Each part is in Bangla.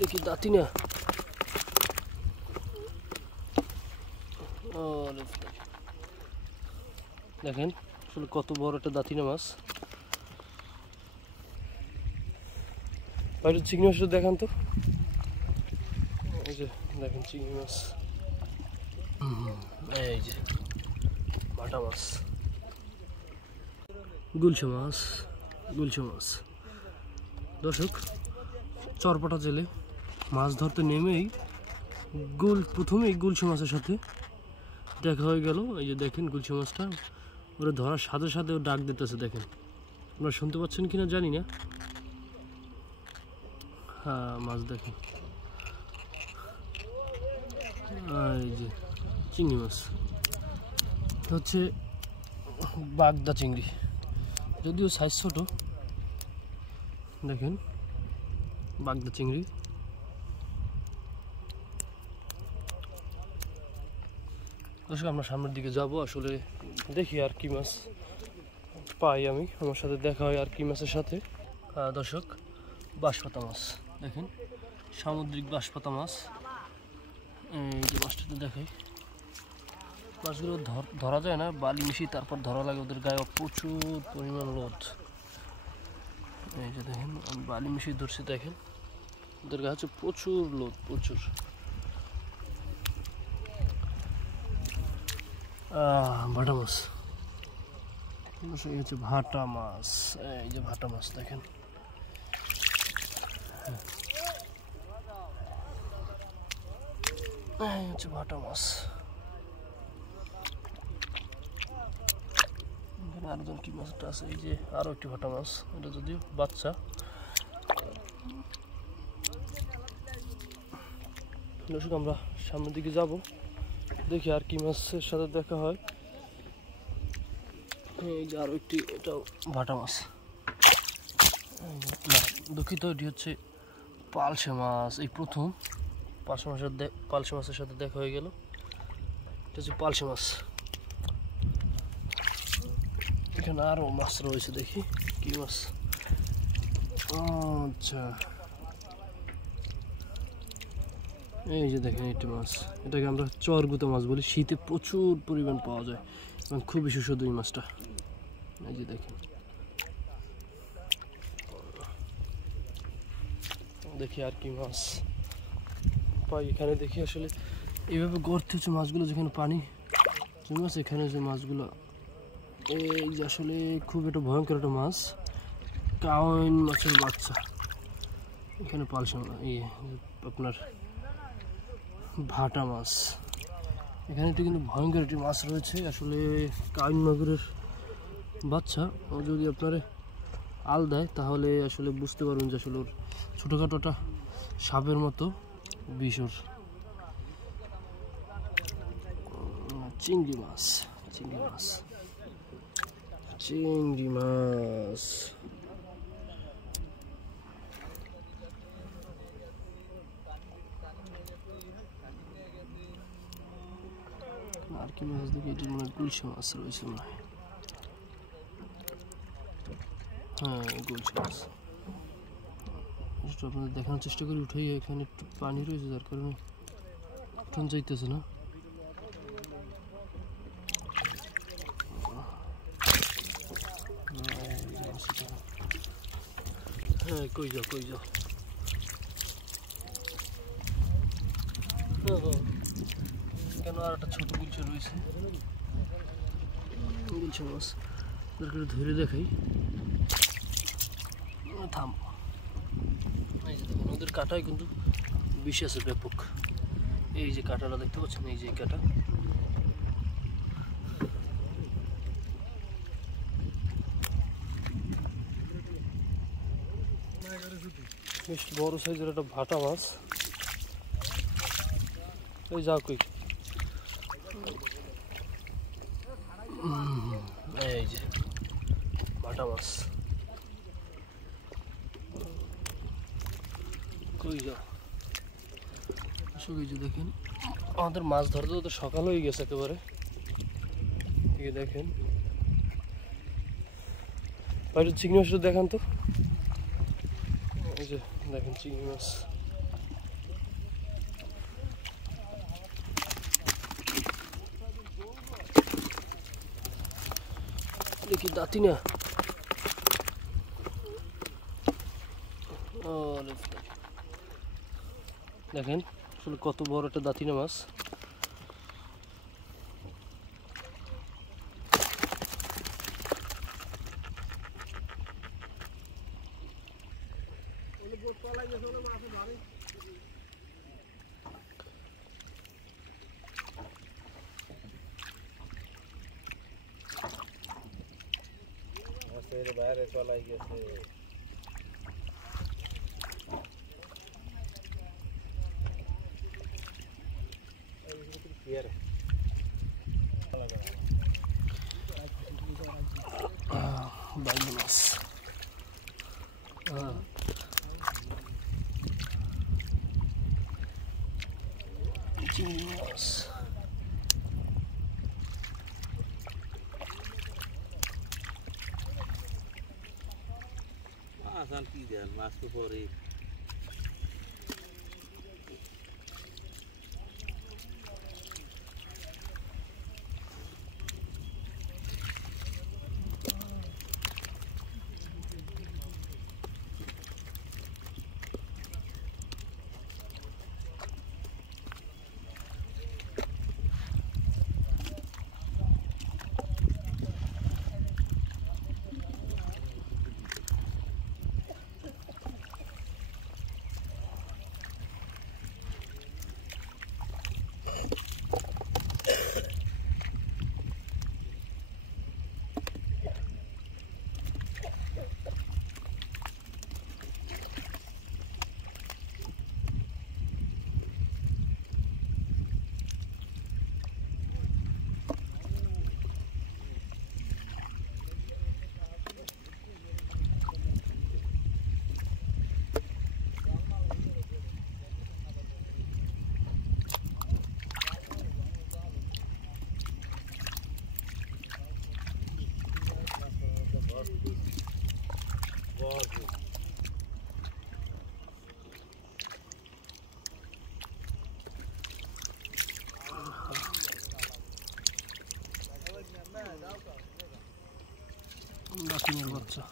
দেখি দাঁতি না। দেখেন আসলে কত বড় একটা দাঁতিনা মাছ। বাইরে চিংড়ি মাছ দেখান তো। এই যে দেখেন চিংড়ি মাছ, এই যে ভাটা মাছ, গুলশা মাছ, গুলশা মাছ। দর্শক, চরপাটা জেলে মাছ ধরতে নেমেই প্রথমেই গুলশা মাছের সাথে দেখা হয়ে গেল। এই যে দেখেন গুলশা মাছটা ওরা ধরার সাথে সাথে ও ডাক দিতেছে। দেখেন আপনারা শুনতে পাচ্ছেন কিনা জানি না। হ্যাঁ, মাছ দেখেন, এই যে চিংড়ি মাছ হচ্ছে বাগদা চিংড়ি, যদিও সাইজ ছোট। দেখেন বাগদা চিংড়ি। দর্শক, আমরা সামনের দিকে যাব, আসলে দেখি আর কি মাছ পাই আমি। আমার সাথে দেখা হয় আর কি মাছের সাথে। দর্শক, বাঁশপাতা মাছ দেখেন, সামুদ্রিক বাঁশপাতা মাছ। এই যে মাছটাতে দেখাই, মাছগুলো ধরা যায় না, বালি মিশিয়ে তারপর ধরা লাগে। ওদের গায়ে প্রচুর পরিমাণ রোদ। এই যে দেখেন আমি বালি মিশিয়ে ধরছি। দেখেন ওদের গায়ে হচ্ছে প্রচুর লোদ, প্রচুর। ভাটা মাছ, এই হচ্ছে ভাটা মাছ। এই যে ভাটা মাছ দেখেন, এই হচ্ছে ভাটা মাছ। এখানে আরেকজন কি মাছটা আছে, এই যে আরো একটি ভাটা মাছ, এটা যদিও বাচ্চা। দর্শক, আমরা সামনের দিকে যাব, দেখি আর কি মাছের সাথে দেখা হয়। এই যে আরো একটি, এটাও ভাটা মাছ। দুঃখিত, এটি হচ্ছে পালসে মাছ। এই প্রথম পালসে মাছের সাথে দেখা হয়ে গেল। এটা হচ্ছে পালসে মাছ। এখানে আরো মাছ রয়েছে, দেখি কি মাছ। আচ্ছা, এই যে দেখেন একটি মাছ, এটাকে আমরা চরগুতো মাছ বলি। শীতে প্রচুর পরিমাণ পাওয়া যায় এবং খুবই সুস্বাদু এই মাছটা। এই যে দেখেন, দেখি আর কি মাছ পাই এখানে। দেখি আসলে এইভাবে গর্তে হচ্ছে মাছগুলো, যেখানে পানি জমে আছে, এখানে যে মাছগুলো, এই যে আসলে খুব একটা ভয়ঙ্কর একটা মাছ, কাউন মাছের বাচ্চা। এখানে পালসা, এই আপনার ভাটা মাছ। এখানে একটি কিন্তু ভয়ঙ্কর একটি মাছ রয়েছে, আসলে কাউন মাগুরের বাচ্চা। ও যদি আপনারে আল দেয় তাহলে আসলে বুঝতে পারবেন যে আসলে ওর ছোটোখাটোটা সাপের মতো বিষ ওর। চিংড়ি মাছ, চিংড়ি মাছ, চিংড়ি মাছ। আর কি মাছ দেখি, এটি মনে হয় গুলশা মাছ রয়েছে মনে হয়। হ্যাঁ, গুলশা মাছ। আপনাদের দেখানোর চেষ্টা করি উঠেই। এখানে একটু পানি রয়েছে, যার কারণে উঠান যাইতেছে না। হ্যাঁ, কই যাও, কই যাও। কেন আর একটা ছোট গুলশা রয়েছে, গুলশা মাছ। দরকার ধরে দেখাই, থাম। এই যে দেখেন, ওদের কাঁটায় কিন্তু বিষ আছে ব্যাপক। এই যে কাঁটাটা দেখতে পাচ্ছেন, এই যে কাঁটা। বেশ বড় সাইজের একটা ভাটা মাছ। এই যাও কই, এই যে ভাটা মাছ, কই যাও। আসলে এই যে দেখেন, আমাদের মাছ ধরতে তো সকাল হয়ে গেছে একেবারে। এই দেখেন বাইরে চিংড়ি মাছ দেখান তো। এই যে দেখেন চিংড়ি মাছ, কি দাঁতি না? দেখেন আসলে কত বড় একটা দাঁতিনা মাছ। বাইরে চলাই গেছে। বাইলে মাছ, চিংড়ি মাছ। আসান কি দেন মাছ তো পরে দাঁতিনের বাচ্চা।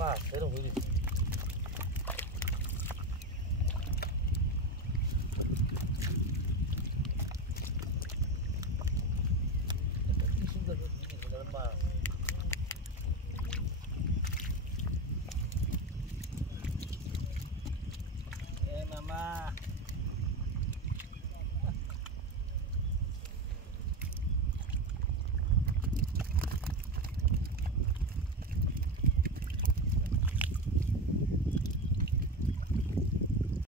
মাছ এরকম